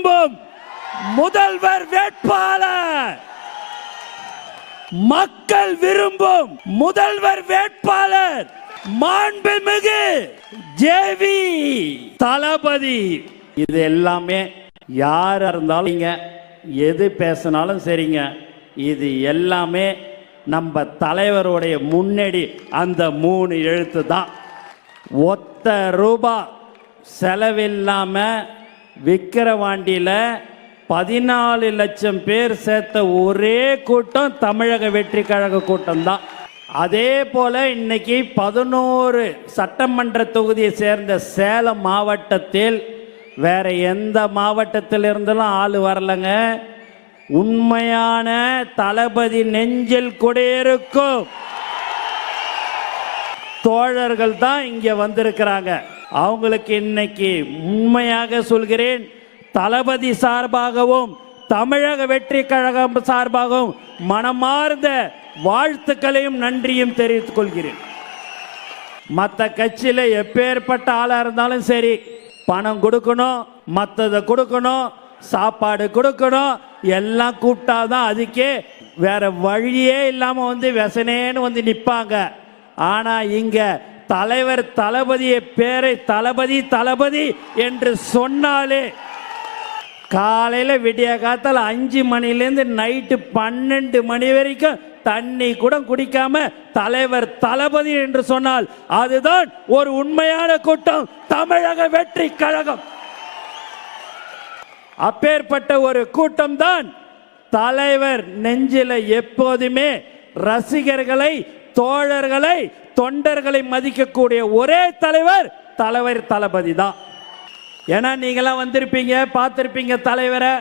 விரும்பும் முதல்வர் வேட்பாளர். மக்கள் விரும்பும் முதல்வர் வேட்பாளர் மாண்புமிகு ஜேவி தளபதி. இது எல்லாமே யார் இருந்தாலும் நீங்க எது பேசினாலும் சரிங்க. இது எல்லாமே நம்ம தலைவருடைய முன்னடி அந்த மூணு எழுத்து தான். ஒத்த ரூபா செலவில்லாம விக்கிரவாண்டியில் பதினாலு லட்சம் பேர் சேர்த்த ஒரே கூட்டம் தமிழக வெற்றி கழக கூட்டம் தான் அதே போல இன்னைக்கு பதினோரு சட்டமன்ற தொகுதியை சேர்ந்த சேலம் மாவட்டத்தில் வேற எந்த மாவட்டத்தில் இருந்தெல்லாம் ஆள் வரலங்க? உண்மையான தளபதி நெஞ்சில் குடியிருக்கும். தோழர்கள் தான் இங்க வந்திருக்கிறாங்க. அவங்களுக்கு இன்னைக்கு உண்மையாக சொல்கிறேன் தளபதி சார்பாகவும் தமிழக வெற்றி கழகம் சார்பாகவும் மனமார்ந்த வாழ்த்துக்களையும் நன்றியும் தெரிவித்துக் கொள்கிறேன். மற்ற கட்சியில் எப்பேற்பட்ட ஆளாக இருந்தாலும் சரி பணம் கொடுக்கணும் மற்றதை கொடுக்கணும் சாப்பாடு கொடுக்கணும் எல்லாம் கூப்பிட்டாதான் அதுக்கே வேற வழியே இல்லாமல் வந்து விசனேன்னு வந்து நிற்பாங்க ஆனால் இங்கே தலைவர் தளபதியை பேரை தளபதி தளபதி என்று சொன்னாலே காலையில் விடிய காத்தால் அஞ்சு மணிலேருந்து நைட்டு பன்னெண்டு மணி வரைக்கும் தண்ணி கூட குடிக்காம தலைவர் தளபதி என்று சொன்னால் அதுதான் ஒரு உண்மையான கூட்டம் தமிழக வெற்றி கழகம். அப்பேற்பட்ட ஒரு கூட்டம் தான் தலைவர் நெஞ்சில எப்போதுமே ரசிகர்களை தோழர்களை தொண்டர்களை மதிக்கக்கூடிய ஒரே தலைவர் தலைவர் தளபதி தான். ஏன்னா நீங்களாம் வந்திருப்பீங்க பார்த்துருப்பீங்க தலைவரை.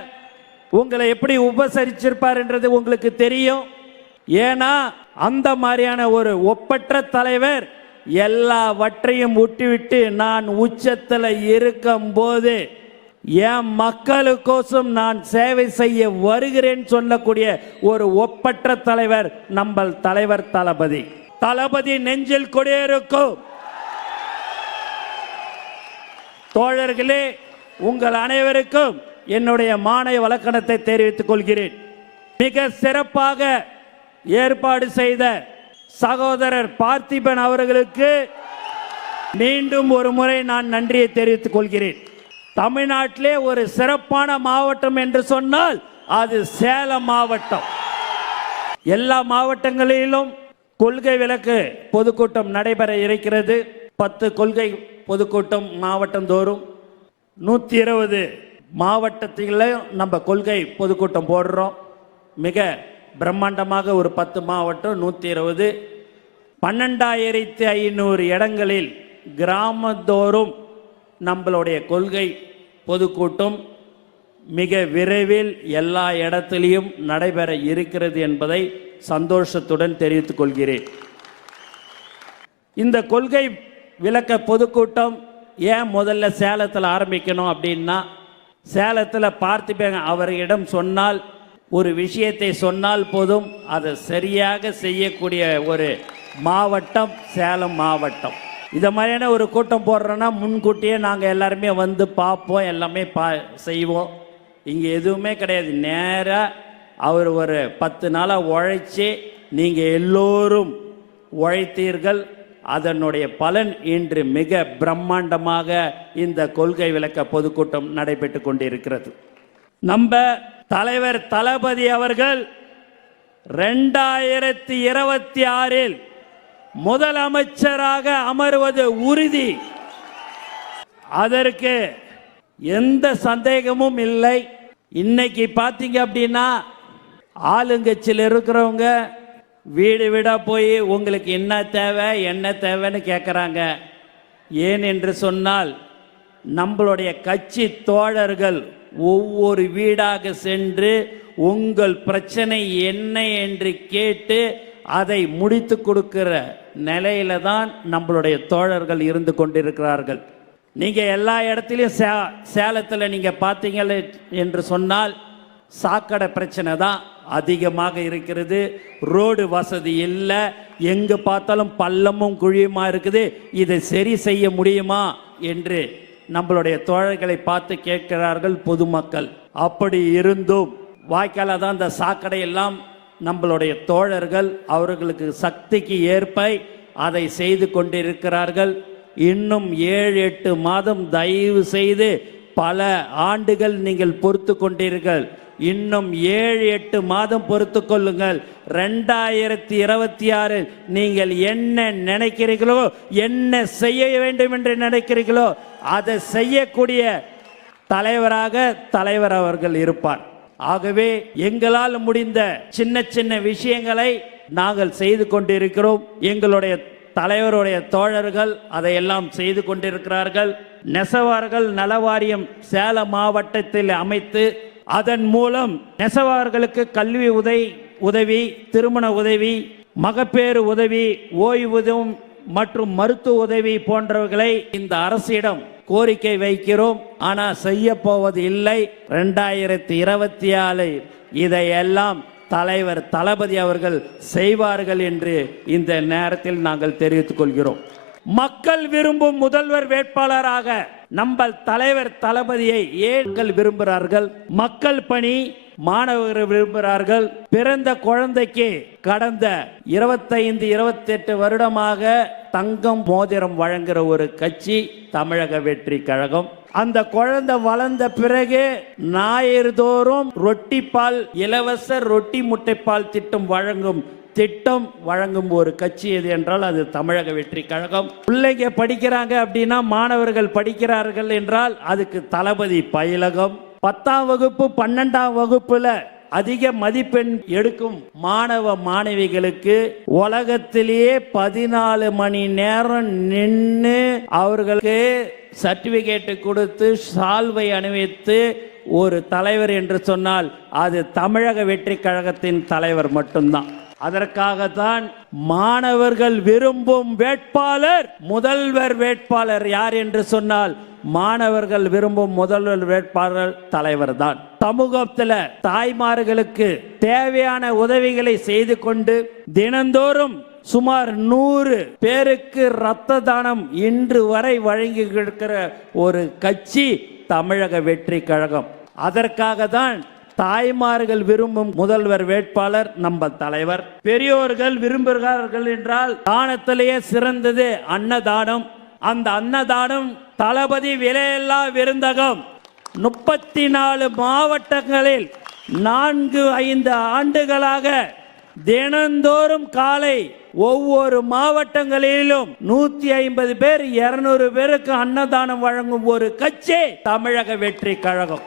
உங்களை எப்படி உபசரிச்சிருப்பார்ன்றது உங்களுக்கு தெரியும். ஏன்னா அந்த மாதிரியான ஒரு ஒப்பற்ற தலைவர் எல்லாவற்றையும் விட்டுவிட்டு நான் உச்சத்தில் இருக்கும்போது என் மக்களுக்கோசம் நான் சேவை செய்ய வருகிறேன் சொல்லக்கூடிய ஒரு ஒப்பற்ற தலைவர் நம்ம தலைவர் தளபதி. தளபதி நெஞ்சில் கொடியிருக்கும். தோழர்களே உங்கள் அனைவருக்கும் என்னுடைய மானை வழக்கணத்தை தெரிவித்துக் கொள்கிறேன். மிக சிறப்பாக ஏற்பாடு செய்த சகோதரர் பார்த்திபன் அவர்களுக்கு மீண்டும் ஒரு முறை நான் நன்றியை தெரிவித்துக் கொள்கிறேன். தமிழ்நாட்டிலே ஒரு சிறப்பான மாவட்டம் என்று சொன்னால் அது சேலம் மாவட்டம். எல்லா மாவட்டங்களிலும் கொள்கை விளக்கு பொதுக்கூட்டம் நடைபெற இருக்கிறது. பத்து கொள்கை பொதுக்கூட்டம் மாவட்டம் தோறும். நூற்றி இருபது மாவட்டத்திலையும் நம்ம கொள்கை பொதுக்கூட்டம் போடுறோம். மிக பிரம்மாண்டமாக ஒரு பத்து மாவட்டம் நூற்றி இருபது. பன்னெண்டாயிரத்தி ஐநூறு இடங்களில் கிராமந்தோறும் நம்மளுடைய கொள்கை பொதுக்கூட்டம் மிக விரைவில் எல்லா இடத்திலையும் நடைபெற இருக்கிறது என்பதை சந்தோஷத்துடன் தெரிவித்துக் கொள்கிறேன். இந்த கொள்கை விளக்க பொதுக்கூட்டம் ஏன் முதல்ல சேலத்தில் ஆரம்பிக்கணும் அப்படின்னா சேலத்தில் பார்த்திபன் அவரிடம் சொன்னால் ஒரு விஷயத்தை சொன்னால் போதும் அதை சரியாக செய்யக்கூடிய ஒரு மாவட்டம் சேலம் மாவட்டம். இதை மாதிரியான ஒரு கூட்டம் போடுறோன்னா முன்கூட்டியே நாங்கள் எல்லாருமே வந்து பார்ப்போம் எல்லாமே பா செய்வோம். இங்கே எதுவுமே கிடையாது. நேராக அவர் ஒரு பத்து நாளாக உழைச்சி நீங்கள் எல்லோரும் உழைத்தீர்கள். அதனுடைய பலன் இன்று மிக பிரம்மாண்டமாக இந்த கொள்கை விளக்க பொதுக்கூட்டம் நடைபெற்று கொண்டிருக்கிறது. நம்ம தலைவர் தளபதி அவர்கள் ரெண்டாயிரத்தி இருபத்தி ஆறில் முதலமைச்சராக அமர்வது உறுதி. அதற்கு எந்த சந்தேகமும் இல்லை. இன்னைக்கு பார்த்தீங்க அப்படின்னா ஆளுங்கட்சியில் இருக்கிறவங்க வீடு வீடாக போய் உங்களுக்கு என்ன தேவை என்ன தேவைன்னு கேட்குறாங்க ஏன் என்று சொன்னால் நம்மளுடைய கட்சி தோழர்கள் ஒவ்வொரு வீடாக சென்று உங்கள் பிரச்சனை என்ன என்று கேட்டு அதை முடித்து கொடுக்கிற நிலையில தான் நம்மளுடைய தோழர்கள் இருந்து கொண்டிருக்கிறார்கள். நீங்கள் எல்லா இடத்துலையும் சே சேலத்தில் நீங்கள் பார்த்தீங்க என்று சொன்னால் சாக்கடை பிரச்சனை தான் அதிகமாக இருக்கிறது. ரோடு வசதி இல்லை. எங்கு பார்த்தாலும் பள்ளமும் குழியுமா இருக்குது. இதை சரி செய்ய முடியுமா என்று நம்மளுடைய தோழர்களை பார்த்து கேட்கிறார்கள் பொதுமக்கள். அப்படி இருந்தும் வாய்க்கால தான் இந்த சாக்கடை எல்லாம் நம்மளுடைய தோழர்கள் அவர்களுக்கு சக்திக்கு ஏற்ப அதை செய்து கொண்டிருக்கிறார்கள். இன்னும் ஏழு எட்டு மாதம் தயவு செய்து பல ஆண்டுகள் நீங்கள் பொறுத்து கொண்டீர்கள். இன்னும் ஏழு எட்டு மாதம் பொறுத்து கொள்ளுங்கள். ரெண்டாயிரத்தி இருபத்தி ஆறில் நீங்கள் என்ன நினைக்கிறீர்களோ என்ன செய்ய வேண்டும் என்று நினைக்கிறீர்களோ அதை செய்யக்கூடிய தலைவராக தலைவர் அவர்கள் இருப்பார். ஆகவே எங்களால் முடிந்த சின்ன சின்ன விஷயங்களை நாங்கள் செய்து கொண்டிருக்கிறோம். எங்களுடைய தலைவருடைய தோழர்கள் அதையெல்லாம் செய்து கொண்டிருக்கிறார்கள். நெசவார்கள் நலவாரியம் சேலம் மாவட்டத்தில் அமைத்து அதன் மூலம் நெசவார்களுக்கு கல்வி உதவி உதவி திருமண உதவி மகப்பேறு உதவி ஓய்வூதியம் மற்றும் மருத்துவ உதவி போன்றவைகளை இந்த அரசிடம் கோரிக்கை வைக்கிறோம். ஆனால் செய்ய போவது இல்லை. ரெண்டாயிரத்தி இருபத்தி ஆறு இதையெல்லாம் தலைவர் தளபதி அவர்கள் செய்வார்கள் என்று இந்த நேரத்தில் நாங்கள் தெரிவித்துக் கொள்கிறோம். மக்கள் விரும்பும் முதல்வர் வேட்பாளராக நம்ம தலைவர் தளபதியை ஏன்கள் விரும்புகிறார்கள்? மக்கள் பணி மாணவர்கள் விரும்புகிறார்கள். பிறந்த குழந்தைக்கு கடந்த இருபத்தைந்து இருபத்தெட்டு வருடமாக தங்கம் மோதிரம் வழங்குகிற ஒரு கட்சி தமிழக வெற்றி கழகம். அந்த குழந்தை வளர்ந்த பிறகு ஞாயிறு தோறும் ரொட்டி பால் இலவச ரொட்டி முட்டைப்பால் திட்டம் வழங்கும் திட்டம் வழங்கும் ஒரு கட்சி எது என்றால் அது தமிழக வெற்றி கழகம். பிள்ளைங்க படிக்கிறாங்க அப்படின்னா மாணவர்கள் படிக்கிறார்கள் என்றால் அதுக்கு தளபதி பயிலகம். பத்தாம் வகுப்பு பன்னெண்டாம் வகுப்புல அதிக மதிப்பெண் எடுக்கும் மாணவ மாணவிகளுக்கு உலகத்திலேயே பதினாலு மணி நேரம் நின்று அவர்களுக்கு சர்டிபிகேட்டு கொடுத்து சால்வை அணிவித்து ஒரு தலைவர் என்று சொன்னால் அது தமிழக வெற்றி கழகத்தின் தலைவர் மட்டும்தான். அதற்காகத்தான் மாணவர்கள் விரும்பும் வேட்பாளர் முதல்வர் வேட்பாளர் யார் என்று சொன்னால் மாணவர்கள் விரும்பும் முதல்வர் வேட்பாளர் தலைவர் தான். சமூகத்தில் தாய்மார்களுக்கு தேவையான உதவிகளை செய்து கொண்டு தினந்தோறும் சுமார் நூறு பேருக்கு இரத்த தானம் இன்று வரை வழங்கி இருக்கிற ஒரு கட்சி தமிழக வெற்றி கழகம். அதற்காக தான் தாய்மார்கள் விரும்பும் முதல்வர் வேட்பாளர் நம்ம தலைவர். பெரியோர்கள் விரும்புகிறார்கள் என்றால் தானத்திலேயே சிறந்தது அன்னதானம். அந்த அன்னதானம் தளபதி விலையில்லா விருந்தகம். முப்பத்தி நாலு மாவட்டங்களில் நான்கு ஐந்து ஆண்டுகளாக தினந்தோறும் காலை ஒவ்வொரு மாவட்டங்களிலும் நூத்தி ஐம்பது பேர் இருநூறு பேருக்கு அன்னதானம் வழங்கும் ஒரு கட்சி தமிழக வெற்றி கழகம்.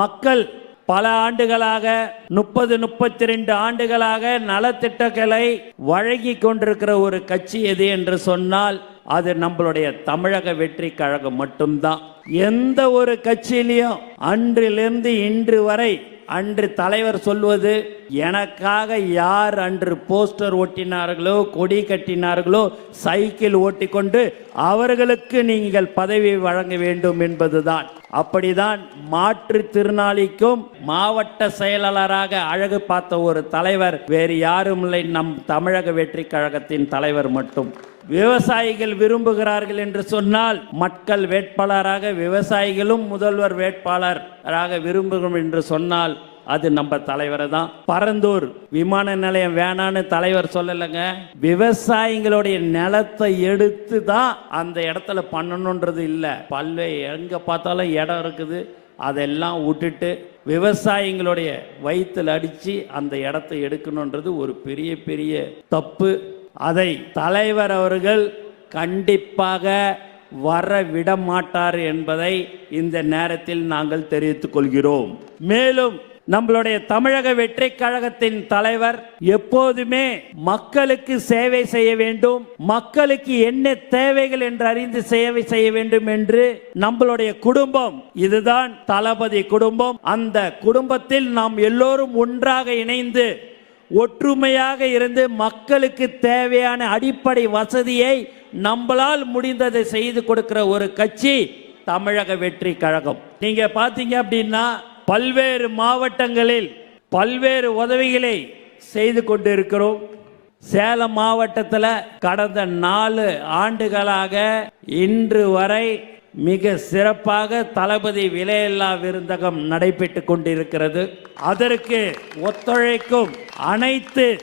மக்கள் பல ஆண்டுகளாக முப்பது முப்பத்தி ரெண்டு ஆண்டுகளாக நலத்திட்டங்களை வழங்கி கொண்டிருக்கிற ஒரு கட்சி எது என்று சொன்னால் அது நம்மளுடைய தமிழக வெற்றி கழகம் மட்டும்தான். எந்த ஒரு கட்சியிலையும் அன்றிலிருந்து இன்று வரை அன்று தலைவர் சொல்வது எனக்காக யார் அன்று போஸ்டர் ஒட்டினார்களோ கொடி கட்டினார்களோ சைக்கிள் ஓட்டிக்கொண்டு அவர்களுக்கு நீங்கள் பதவி வழங்க வேண்டும் என்பதுதான். அப்படிதான் மாற்றுத்திறனாளிக்கும் மாவட்ட செயலாளராக அழகு பார்த்த ஒரு தலைவர் வேறு யாரும் இல்லை நம் தமிழக வெற்றி கழகத்தின் தலைவர் மட்டும். விவசாயிகள் விரும்புகிறார்கள் என்று சொன்னால் மக்கள் வேட்பாளராக விவசாயிகளும் முதல்வர் வேட்பாளராக விரும்புகிறோம் என்று சொன்னால் அது நம்ம தலைவரை தான். பரந்தூர் விமான நிலையம் வேணான்னு தலைவர் சொல்லலைங்க. விவசாயிகளுடைய நிலத்தை எடுத்து தான் அந்த இடத்துல பண்ணணுன்றது இல்லை. பல்வே எங்க பார்த்தாலும் இடம் இருக்குது. அதெல்லாம் விட்டுட்டு விவசாயிகளுடைய வயிற்றில் அடித்து அந்த இடத்த எடுக்கணுன்றது ஒரு பெரிய பெரிய தப்பு. அதை தலைவர் அவர்கள் கண்டிப்பாக வர விட மாட்டார் என்பதை இந்த நேரத்தில் நாங்கள் தெரிவித்துக் கொள்கிறோம். மேலும் நம்மளுடைய தமிழக வெற்றி கழகத்தின் தலைவர் எப்போதுமே மக்களுக்கு சேவை செய்ய வேண்டும் மக்களுக்கு என்ன தேவைகள் என்று அறிந்து சேவை செய்ய வேண்டும் என்று நம்மளுடைய குடும்பம் இதுதான் தளபதி குடும்பம். அந்த குடும்பத்தில் நாம் எல்லோரும் ஒன்றாக இணைந்து ஒற்றுமையாக இருந்து மக்களுக்கு தேவையான அடிப்படை வசதியை நம்மளால் முடிந்ததை செய்து கொடுக்கிற ஒரு கட்சி தமிழக வெற்றி கழகம். நீங்க பாத்தீங்க அப்படின்னா பல்வேறு மாவட்டங்களில் பல்வேறு உதவிகளை செய்து கொண்டிருக்கிறோம். சேலம் மாவட்டத்தில் கடந்த நாலு ஆண்டுகளாக இன்று வரை மிக சிறப்பாக தளபதி விலையில்லா விருந்தகம் நடைபெற்று கொண்டிருக்கிறது. அதற்கு ஒத்துழைக்கும் அனைத்து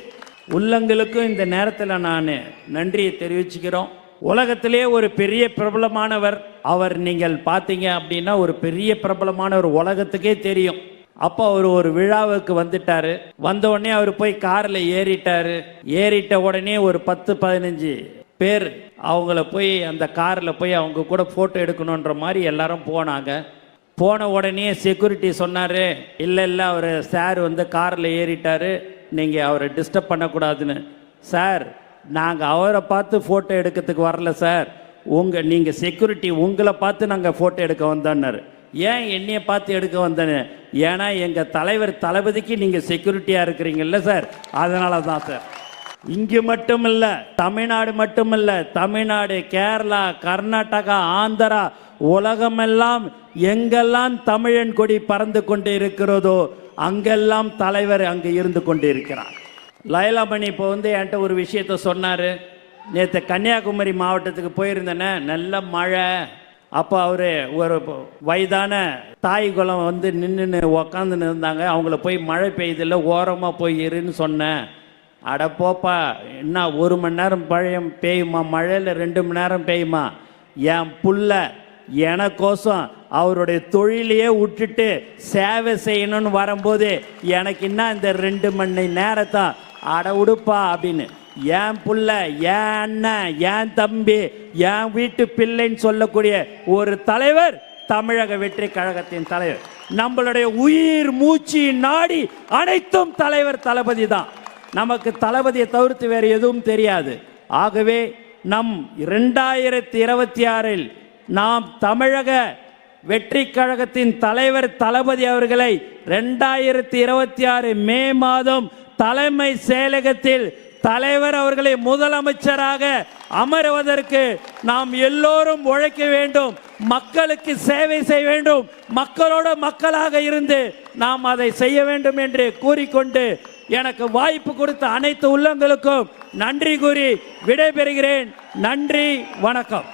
உள்ளங்களுக்கும் இந்த நேரத்தில் நான் நன்றியை தெரிவிச்சுக்கிறோம். உலகத்திலே ஒரு பெரிய பிரபலமானவர். அவர் நீங்கள் பார்த்தீங்க அப்படின்னா ஒரு பெரிய பிரபலமானவர் உலகத்துக்கே தெரியும். அப்போ அவர் ஒரு விழாவுக்கு வந்துட்டாரு. வந்த உடனே அவர் போய் காரில் ஏறிட்டாரு. ஏறிட்ட உடனே ஒரு பத்து பதினஞ்சு பேர் அவங்கள போய் அந்த காரில் போய் அவங்க கூட ஃபோட்டோ எடுக்கணுன்ற மாதிரி எல்லாரும் போனாங்க. போன உடனே செக்யூரிட்டி சொன்னார் இல்லை இல்லை அவர் சார் வந்து காரில் ஏறிட்டார் நீங்கள் அவரை டிஸ்டர்ப் பண்ணக்கூடாதுன்னு. சார் நாங்கள் அவரை பார்த்து ஃபோட்டோ எடுக்கிறதுக்கு வரல சார். உங்கள் நீங்கள் செக்யூரிட்டி உங்களை பார்த்து நாங்கள் ஃபோட்டோ எடுக்க வந்தோன்னாரு ஏன் என்னையை பார்த்து எடுக்க வந்தேன்னு? ஏன்னா எங்கள் தலைவர் தளபதிக்கு நீங்கள் செக்யூரிட்டியாக இருக்கிறீங்கல்ல சார். அதனால தான் சார். இங்கு மட்டுமல்ல தமிழ்நாடு மட்டுமல்ல தமிழ்நாடு கேரளா கர்நாடகா ஆந்திரா உலகமெல்லாம் எங்கெல்லாம் தமிழன் கொடி பறந்து கொண்டு இருக்கிறதோ அங்கெல்லாம் தலைவர் அங்கு இருந்து கொண்டு இருக்கிறார். லைலாமணி இப்போ வந்து என்கிட்ட ஒரு விஷயத்த சொன்னார். நேற்று கன்னியாகுமரி மாவட்டத்துக்கு போயிருந்தேனே நல்ல மழை. அப்போ அவர் ஒரு வயதான தாய் குளம் வந்து நின்றுன்னு உக்காந்துன்னு இருந்தாங்க. அவங்கள போய் மழை பெய்யுதில்ல ஓரமாக போய் இருன்னு சொன்னேன். அட போப்பா என்ன ஒரு மணி நேரம் பழையம் பெய்யுமா? மழையில் ரெண்டு மணி நேரம் பெய்யுமா? என் புள்ள எனக்கோசம் அவருடைய தொழிலையே விட்டுட்டு சேவை செய்யணும்னு வரும்போது எனக்கு என்ன இந்த ரெண்டு மணி நேரத்தை? அட உடுப்பா அப்படின்னு. என் புள்ள என் அண்ணன் என் தம்பி என் வீட்டு பிள்ளைன்னு சொல்லக்கூடிய ஒரு தலைவர் தமிழக வெற்றி கழகத்தின் தலைவர். நம்மளுடைய உயிர் மூச்சு நாடி அனைத்தும் தலைவர் தளபதி தான். நமக்கு தளபதியை தவிர்த்து வேறு எதுவும் தெரியாது. ஆகவே நம் இரண்டாயிரத்தி இருபத்தி ஆறில் நாம் தமிழக வெற்றி கழகத்தின் தலைவர் தளபதி அவர்களை ரெண்டாயிரத்தி இருபத்தி ஆறு மே மாதம் தலைமை செயலகத்தில் தலைவர் அவர்களை முதலமைச்சராக அமருவதற்கு நாம் எல்லோரும் உழைக்க வேண்டும். மக்களுக்கு சேவை செய்ய வேண்டும். மக்களோட மக்களாக இருந்து நாம் அதை செய்ய வேண்டும் என்று கூறிக்கொண்டு எனக்கு வாய்ப்பு கொடுத்த அனைத்து உள்ளங்களுக்கும் நன்றி கூறி விடைபெறுகிறேன். நன்றி வணக்கம்.